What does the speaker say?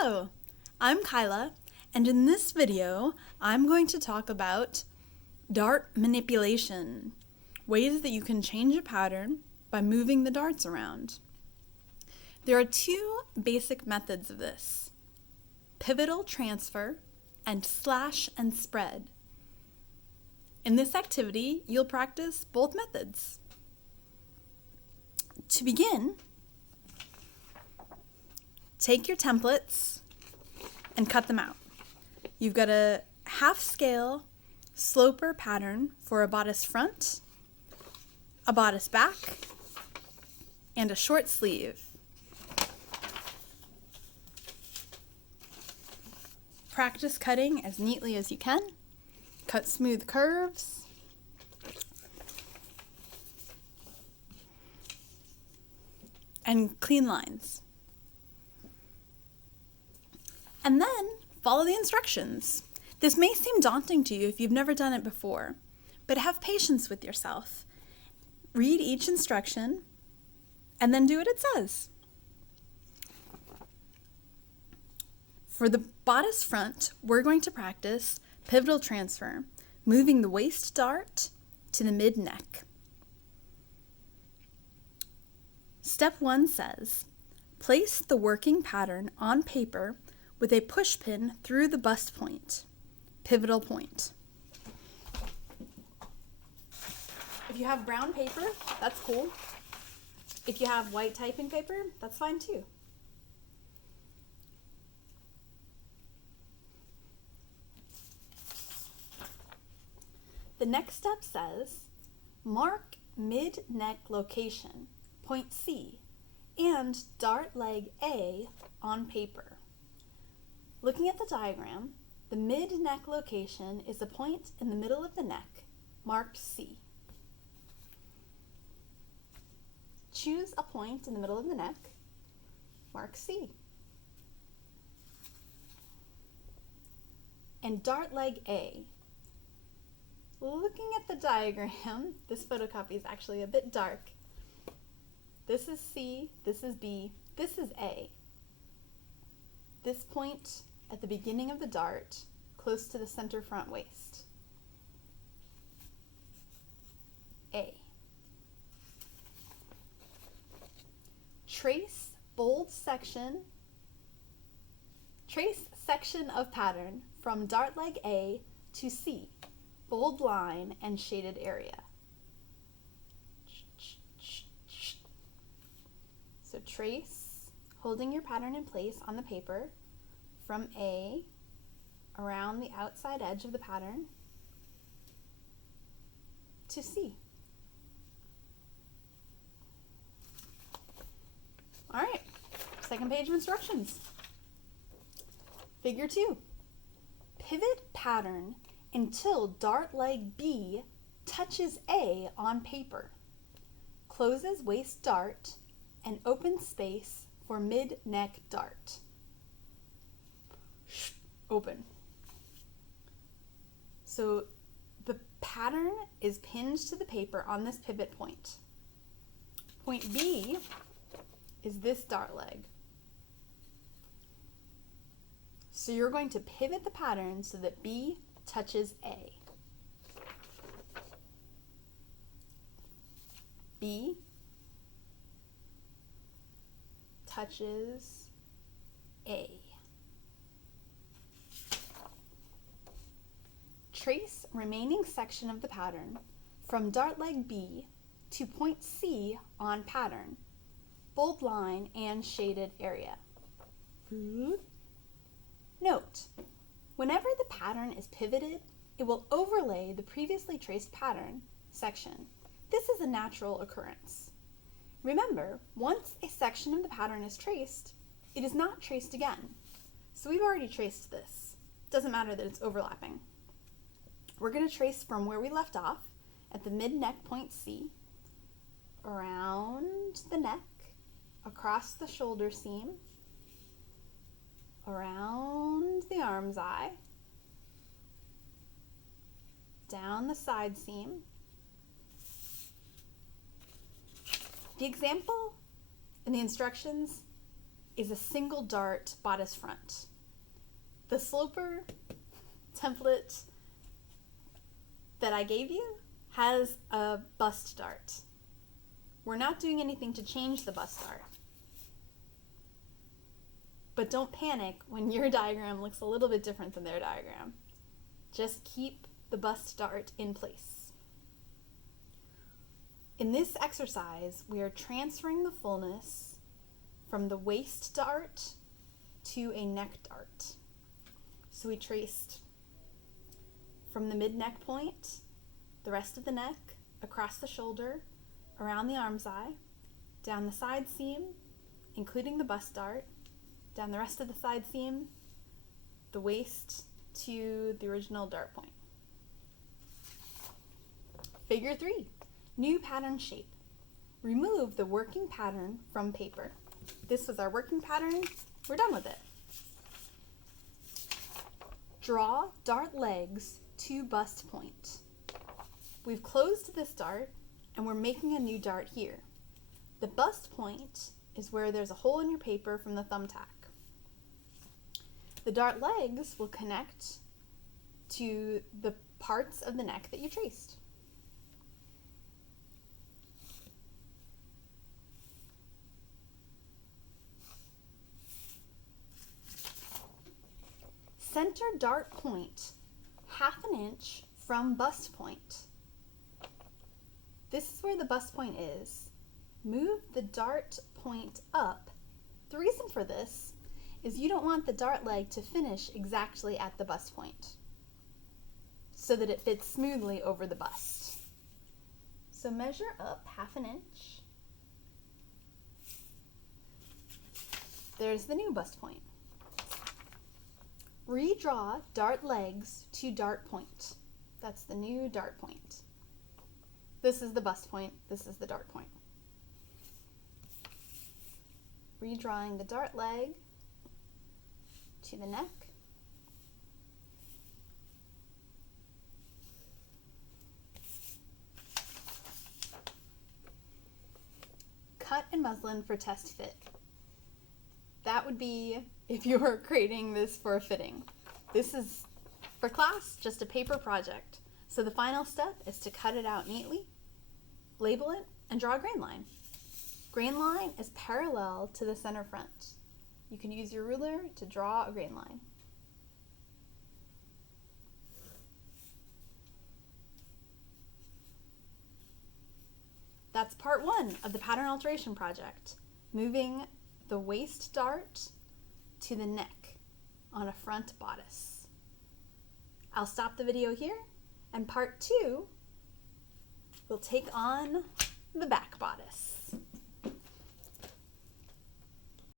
Hello, I'm Kyla, and in this video, I'm going to talk about dart manipulation, ways that you can change a pattern by moving the darts around. There are two basic methods of this: pivotal transfer and slash and spread. In this activity, you'll practice both methods. To begin, take your templates and cut them out. You've got a half-scale sloper pattern for a bodice front, a bodice back, and a short sleeve. Practice cutting as neatly as you can. Cut smooth curves. And clean lines. And then follow the instructions. This may seem daunting to you if you've never done it before, but have patience with yourself. Read each instruction and then do what it says. For the bodice front, we're going to practice pivotal transfer, moving the waist dart to the mid-neck. Step 1 says, place the working pattern on paper with a push pin through the bust point, pivotal point. If you have brown paper, that's cool. If you have white typing paper, that's fine too. The next step says, mark mid-neck location, point C, and dart leg A on paper. Looking at the diagram, the mid-neck location is a point in the middle of the neck, marked C. Choose a point in the middle of the neck, mark C. And dart leg A. Looking at the diagram, this photocopy is actually a bit dark. This is C, this is B, this is A. This point at the beginning of the dart, close to the center front waist. A. Trace section of pattern from dart leg A to C, bold line and shaded area. So trace, holding your pattern in place on the paper from A around the outside edge of the pattern to C. All right, second page of instructions. Figure 2. Pivot pattern until dart leg B touches A on paper. Closes waist dart and open space for mid-neck dart. Open. So the pattern is pinned to the paper on this pivot point. Point B is this dart leg. So you're going to pivot the pattern so that B touches A. B touches A. Trace remaining section of the pattern from dart leg B to point C on pattern, bold line and shaded area. Note, whenever the pattern is pivoted, it will overlay the previously traced pattern section. This is a natural occurrence. Remember, once a section of the pattern is traced, it is not traced again. So we've already traced this. Doesn't matter that it's overlapping. We're going to trace from where we left off at the mid-neck point C, around the neck, across the shoulder seam, around the arm's eye, down the side seam. The example in the instructions is a single dart bodice front. The sloper template that I gave you has a bust dart. We're not doing anything to change the bust dart. But don't panic when your diagram looks a little bit different than their diagram. Just keep the bust dart in place. In this exercise, we are transferring the fullness from the waist dart to a neck dart. So we traced from the mid-neck point, the rest of the neck, across the shoulder, around the arm's eye, down the side seam, including the bust dart, down the rest of the side seam, the waist to the original dart point. Figure 3, new pattern shape. Remove the working pattern from paper. This was our working pattern. We're done with it. Draw dart legs to bust point. We've closed this dart and we're making a new dart here. The bust point is where there's a hole in your paper from the thumbtack. The dart legs will connect to the parts of the neck that you traced. Center dart point 1/2 inch from bust point. This is where the bust point is. Move the dart point up. The reason for this is you don't want the dart leg to finish exactly at the bust point so that it fits smoothly over the bust. So measure up 1/2 inch. There's the new bust point. Redraw dart legs to dart point. That's the new dart point. This is the bust point, this is the dart point. Redrawing the dart leg to the neck. Cut and muslin for test fit. That would be if you were creating this for a fitting. This is, for class, just a paper project. So the final step is to cut it out neatly, label it, and draw a grain line. Grain line is parallel to the center front. You can use your ruler to draw a grain line. That's part 1 of the pattern alteration project, moving the waist dart to the neck on a front bodice. I'll stop the video here, and part 2 will take on the back bodice.